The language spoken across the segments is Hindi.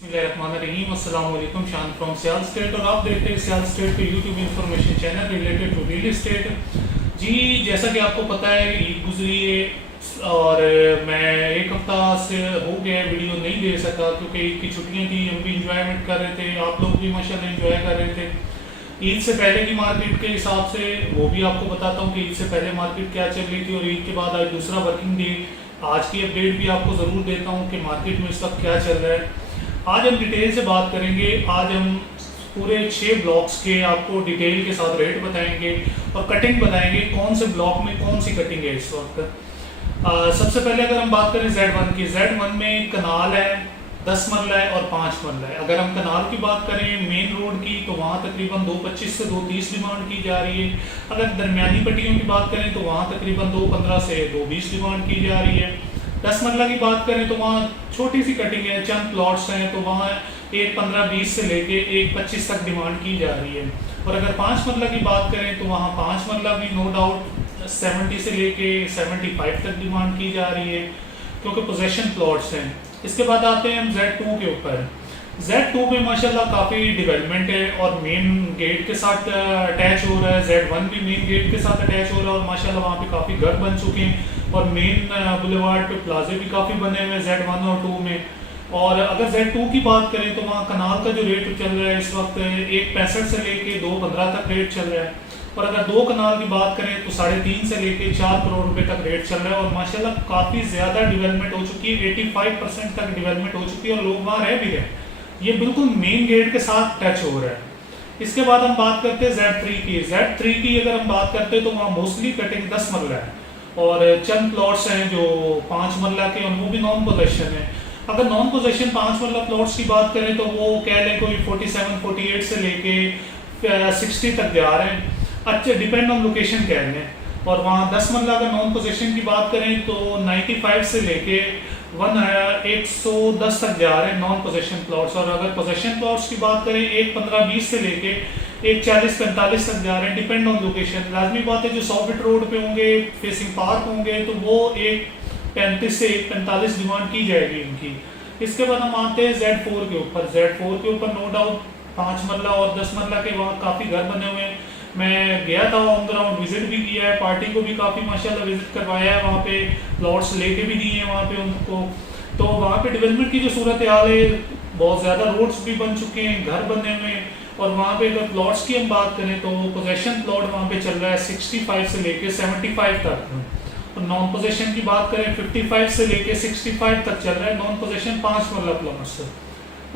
बिस्मिल्लाहिर्रहमानिर्रहीम। अस्सलाम वालेकुम। शान फ्रॉम सियाल स्टेट और आप देख रहे हैं सियाल स्टेट के YouTube information channel related to real estate. जी, जैसा कि आपको पता है ईद गुजरी है और मैं एक हफ्ता से हो गया वीडियो नहीं दे सका क्योंकि ईद की छुट्टियां थी। हम भी इंजॉयमेंट कर रहे थे, आप लोग भी माशाल्लाह इंजॉय कर रहे थे। ईद से पहले की मार्केट के हिसाब से वो भी आपको बताता हूँ कि ईद से पहले मार्केट क्या चल रही थी और ईद के बाद आज दूसरा वर्किंग डे, आज की अपडेट भी आपको ज़रूर देता हूँ कि मार्केट में इस वक्त क्या चल रहा है। आज हम डिटेल से बात करेंगे। आज हम पूरे 6 ब्लॉक्स के आपको डिटेल के साथ रेट बताएंगे और कटिंग बताएंगे कौन से ब्लॉक में कौन सी कटिंग है इस वक्त। सबसे पहले अगर हम बात करें Z1 की, Z1 में कनाल है, 10 मरला है और 5 मरला है। अगर हम कनाल की बात करें मेन रोड की तो वहाँ तकरीबन 225 से 230 डिमांड की जा रही है। अगर दरमियानी पट्टियों की बात करें तो वहाँ तकरीबन 215 से 220 डिमांड की जा रही है। 10 मरला की बात करें तो वहाँ छोटी सी कटिंग है, चंद प्लॉट्स हैं, तो वहाँ 115-20 से लेके 125 तक डिमांड की जा रही है। और अगर 5 मरला की बात करें तो वहाँ 5 मरला भी नो डाउट 70 से लेके 75 तक डिमांड की जा रही है क्योंकि पोजेशन प्लॉट्स हैं। इसके बाद आते हैं हम Z2 के ऊपर। Z2 में माशाल्लाह काफ़ी डेवलपमेंट है और मेन गेट के साथ अटैच हो रहा है। Z1 भी मेन गेट के साथ अटैच हो रहा है और माशाल्लाह वहाँ पे काफ़ी घर बन चुके हैं और मेन बुलेवार्ड पे प्लाजे भी काफ़ी बने हुए हैं Z1 और 2 में। और अगर Z2 की बात करें तो वहाँ कनाल का जो रेट चल रहा है इस वक्त 1.65 से लेके 2.15 तक रेट चल रहा है। और अगर 2 कनाल की बात करें तो 3.5 से लेके 4 करोड़ रुपए तक रेट चल रहा है और माशाल्लाह काफ़ी ज़्यादा डेवलपमेंट हो चुकी है। 85% तक डेवलपमेंट हो चुकी है और लोग वहाँ रह भी रहे। ये बिल्कुल मेन गेट के साथ टच हो रहा है। इसके बाद हम बात करते हैं Z3 की। Z3 की अगर हम बात करते हैं तो वहाँ मोस्टली कटिंग 10 मरला है और चंद प्लॉट्स हैं जो 5 मरला के और वो भी नॉन पोजेशन है। अगर नॉन पोजेशन 5 मरला प्लॉट्स की बात करें तो वो कह लें कोई 47-48 से लेके 60 तक जा रहे हैं। अच्छा, डिपेंड ऑन लोकेशन कह रहे हैं। और वहाँ 10 मरला का नॉन पोजेशन की बात करें तो 95 से लेके 110 तक जा रहे हैं नॉन पोजेशन प्लॉट्स। और अगर पोजेशन प्लॉट्स की बात करें 115-20 से लेके 140-45 तक जा रहे हैं, डिपेंड ऑन लोकेशन। लाजमी बात है जो 100 फीट रोड पे होंगे, फेसिंग पार्क होंगे, तो वो 135 से 145 डिमांड की जाएगी इनकी। इसके बाद हम आते हैं Z4 के ऊपर। Z4 के ऊपर नो डाउट 5 मरला और 10 मरला के वहाँ काफ़ी घर बने हुए हैं। मैं गया था ऑन ग्राउंड, विजिट भी किया है, पार्टी को भी काफ़ी माशाल्लाह विजिट करवाया है, वहाँ पे प्लॉट्स लेके भी दिए हैं वहाँ पे उनको। तो वहाँ पे डेवलपमेंट की जो सूरत हाल है, बहुत ज़्यादा रोड्स भी बन चुके हैं, घर बने हुए हैं। और वहाँ पे अगर प्लॉट्स की हम बात करें तो पोजेशन प्लॉट वहाँ पे चल रहा है 65 से लेके 75 तक। और नॉन पोजेशन की बात करें 55 से लेके 65 तक चल रहा है नॉन पोजेशन 5 मरला प्लॉट्स।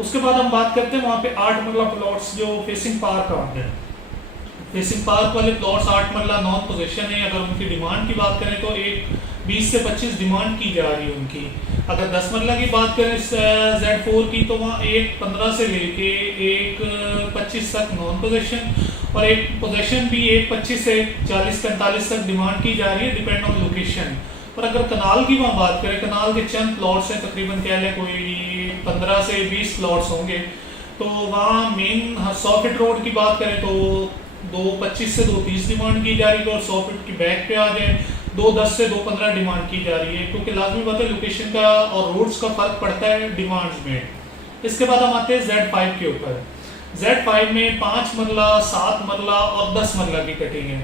उसके बाद हम बात करते हैं वहाँ पे 8 मरला प्लॉट्स जो फेसिंग पार्क आते हैं। फेसिंग पार्क वाले प्लॉट्स 8 मरला नॉन पोजेशन है। अगर उनकी डिमांड की बात करें तो 20 से 25 डिमांड की जा रही है उनकी। अगर 10 मरला की बात करें Z4 की तो वहाँ 1.15 से लेके 1.25 तक नॉन पोजेशन और एक पोजेशन भी 1.25 से 40-45 तक डिमांड की जा रही है, डिपेंड ऑन लोकेशन। और अगर कनाल की वहाँ बात करें, कनाल के चंद प्लॉट्स हैं, तकरीबन कह लें कोई 15 से 20 प्लॉट्स होंगे। तो वहाँ मेन 100 फीट रोड की बात करें तो 2.25 से 2.30 डिमांड की जा रही है और 100 फीट की बैक पे आ जाए 2.10 से 2.15 डिमांड की जा रही है क्योंकि लाजमी बात है लोकेशन का और रोड्स का फर्क पड़ता है डिमांड्स में। इसके बाद हम आते हैं Z5 के ऊपर। Z5 में 5 मरला, 7 मरला और 10 मरला की कटिंग है।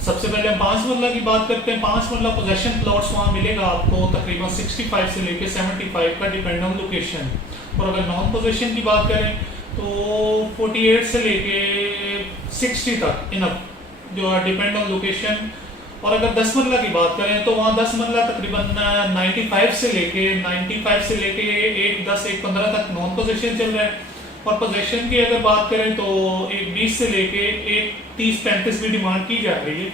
सबसे पहले हम 5 मरला की बात करते हैं। 5 मरला पोजेशन प्लॉट्स वहाँ मिलेगा आपको तकरीबन 65 से लेके 75 का, डिपेंड ऑन लोकेशन। और अगर नॉन पोजेशन की बात करें तो 48 से लेके 60 तक इनफ, जो है डिपेंड ऑन लोकेशन। और अगर 10 मरला की बात करें तो वहाँ 10 मरला तकरीबन 95 से लेके 1.10-1.15 तक नॉन पोजेशन चल रहा है। और पोजेशन की अगर बात करें तो 1.20 से लेके 1.30-1.35 भी डिमांड की जा रही है।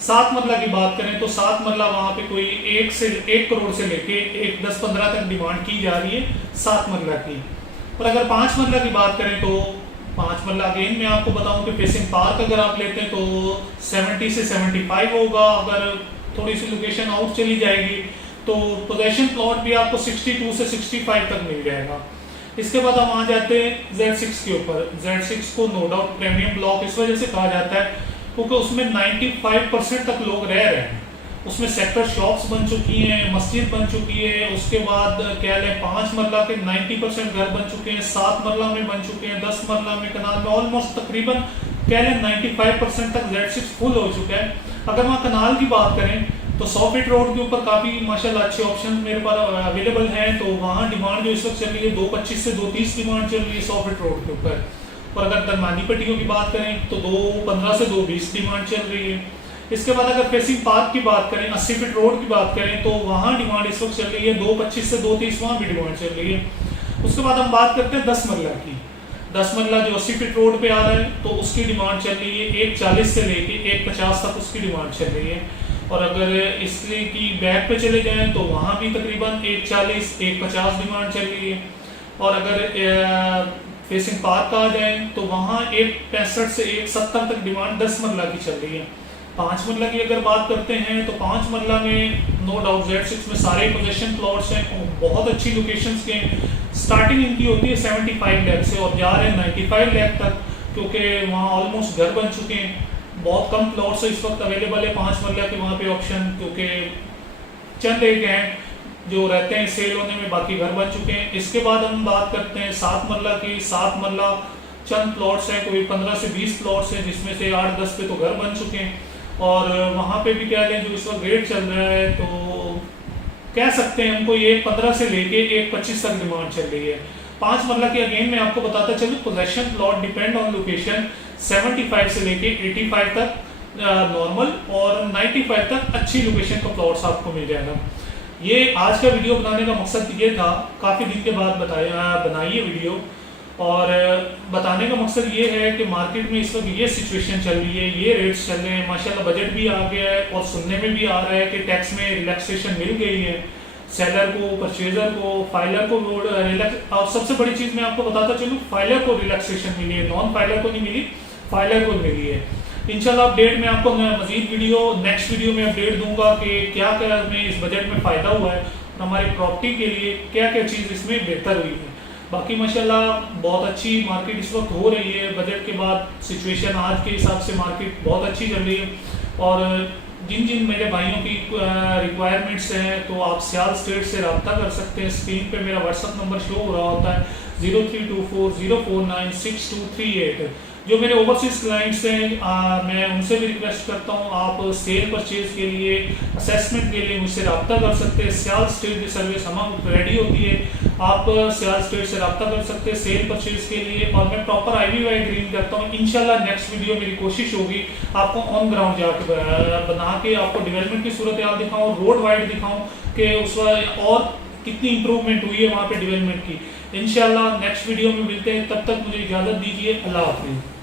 7 मरला की बात करें तो 7 मरला वहाँ पे कोई 1 करोड़ से लेके 1.10-15 तक डिमांड की जा रही है 7 मरला की। और अगर 5 मरला की बात करें तो 5 मरला अगेन मैं आपको बताऊं कि फेसिंग पार्क अगर आप लेते हैं तो 70 से 75 होगा। अगर थोड़ी सी लोकेशन आउट चली जाएगी तो पोजेशन प्लॉट भी आपको 62 से 65 तक मिल जाएगा। इसके बाद हम आ जाते हैं Z6 के ऊपर। Z6 को नो डाउट प्रीमियम ब्लॉक इस वजह से कहा जाता है क्योंकि उसमें 95% तक लोग रह रहे हैं उसमें सेक्टर शॉप्स बन चुकी हैं, मस्जिद बन चुकी है, उसके बाद कह लें 5 मरला के 90% घर बन चुके हैं, 7 मरला में बन चुके हैं, 10 मरला में कनाल में ऑलमोस्ट तकरीबन कह लें 95% तक Z6 फुल हो चुका है। अगर वहाँ कनाल की बात करें तो 100 फीट रोड के ऊपर काफ़ी माशाल्लाह अच्छे ऑप्शन मेरे पास अवेलेबल हैं। तो वहाँ डिमांड जो इस वक्त चल रही है 225 से 230 डिमांड चल रही है 100 फीट रोड के ऊपर। और अगर दरमानी पट्टियों की बात करें तो 215 से 220 डिमांड चल रही है। इसके बाद अगर फेसिंग पार्क की बात करें, 80 फीट रोड की बात करें तो वहाँ डिमांड इस वक्त चल रही है 225 से 230, वहाँ भी डिमांड चल रही है। उसके बाद हम बात करते हैं 10 मरला की। 10 मरला जो 80 फीट रोड पे आ रहा है तो उसकी डिमांड चल रही है 140 से लेके 150 तक उसकी डिमांड चल रही है। और अगर इसकी बैक पे चले जाएं तो वहाँ भी तकरीबन 140 150 डिमांड चल रही है। और अगर फेसिंग पार्क आ जाए तो वहाँ 165 से 170 तक डिमांड 10 मरला की चल रही है। 5 मरला की अगर बात करते हैं तो 5 मरला में नो डाउट Z6 में सारे पोजीशन प्लॉट्स हैं, बहुत अच्छी लोकेशंस के। स्टार्टिंग इनकी होती है 75 लाख से और जा रहे हैं 95 लाख तक, क्योंकि वहाँ ऑलमोस्ट घर बन चुके हैं। बहुत कम प्लॉट्स इस वक्त अवेलेबल है 5 मरला के वहाँ पे ऑप्शन, क्योंकि चंद एक हैं जो रहते हैं सेल होने में, बाकी घर बन चुके हैं। इसके बाद हम बात करते हैं 7 मरला की। 7 मरला चंद प्लॉट्स हैं, कोई 15 से 20 प्लॉट्स हैं, जिसमें से 8-10 पे तो घर बन चुके हैं। और वहाँ पे भी क्या लें जो इस वक्त रेट चल रहा है तो कह सकते हैं हमको 115 से लेके 125 तक डिमांड चल रही है। 5 मरला की अगेन मैं आपको बताता चलूँ, possession plot depend on location 75 से लेके 85 तक नॉर्मल और 95 तक अच्छी लोकेशन का प्लॉट्स आपको मिल जाएगा। ये आज का वीडियो बनाने का मकसद ये था, काफ़ी दिन के बाद बनाई है वीडियो, और बताने का मकसद ये है कि मार्केट में इस वक्त ये सिचुएशन चल रही है, ये रेट्स चल रहे हैं, माशाल्लाह बजट भी आ गया है और सुनने में भी आ रहा है कि टैक्स में रिलैक्सेशन मिल गई है सेलर को, परचेजर को, फाइलर को रिलैक्स। और सबसे बड़ी चीज़ मैं आपको बताता चलूँ, फाइलर को रिलैक्सेशन मिली है, नॉन फाइलर को नहीं मिली, फाइलर को मिली है। इंशाल्लाह अपडेट में आपको मजीद नेक्स्ट वीडियो में अपडेट दूंगा कि क्या क्या हमें इस बजट में फ़ायदा हुआ है और हमारी प्रॉपर्टी के लिए क्या क्या चीज़ इसमें बेहतर हुई है। बाकी माशाल्लाह बहुत अच्छी मार्केट इस वक्त हो रही है, बजट के बाद सिचुएशन आज के हिसाब से मार्केट बहुत अच्छी चल रही है। और जिन जिन मेरे भाइयों की रिक्वायरमेंट्स हैं तो आप सियाल स्टेट से रब्ता कर सकते हैं। स्क्रीन पे मेरा व्हाट्सअप नंबर शो हो रहा होता है 032404962338। जो मेरे ओवरसीज क्लाइंट्स हैं मैं उनसे भी रिक्वेस्ट करता हूं, आप सेल परचेज के लिए, असेसमेंट के लिए मुझसे रब्ता कर सकते हैं। सियाल स्टेट की सर्विस हम रेडी होती है, आप सियाल स्टेट से रब्ता कर सकते हैं सेल परचेज के लिए। और मैं प्रॉपर IVY ग्रीन करता हूँ। इंशाल्लाह नेक्स्ट वीडियो मेरी कोशिश होगी आपको ऑन ग्राउंड जाके बना के आपको डेवलपमेंट की सूरत हाल दिखाऊँ, रोड वाइड दिखाऊँ कि उस और कितनी इंप्रूवमेंट हुई है वहाँ पे डेवलपमेंट की। इंशाल्लाह नेक्स्ट वीडियो में मिलते हैं, तब तक मुझे इजाज़त दीजिए। अल्लाह हाफिज़।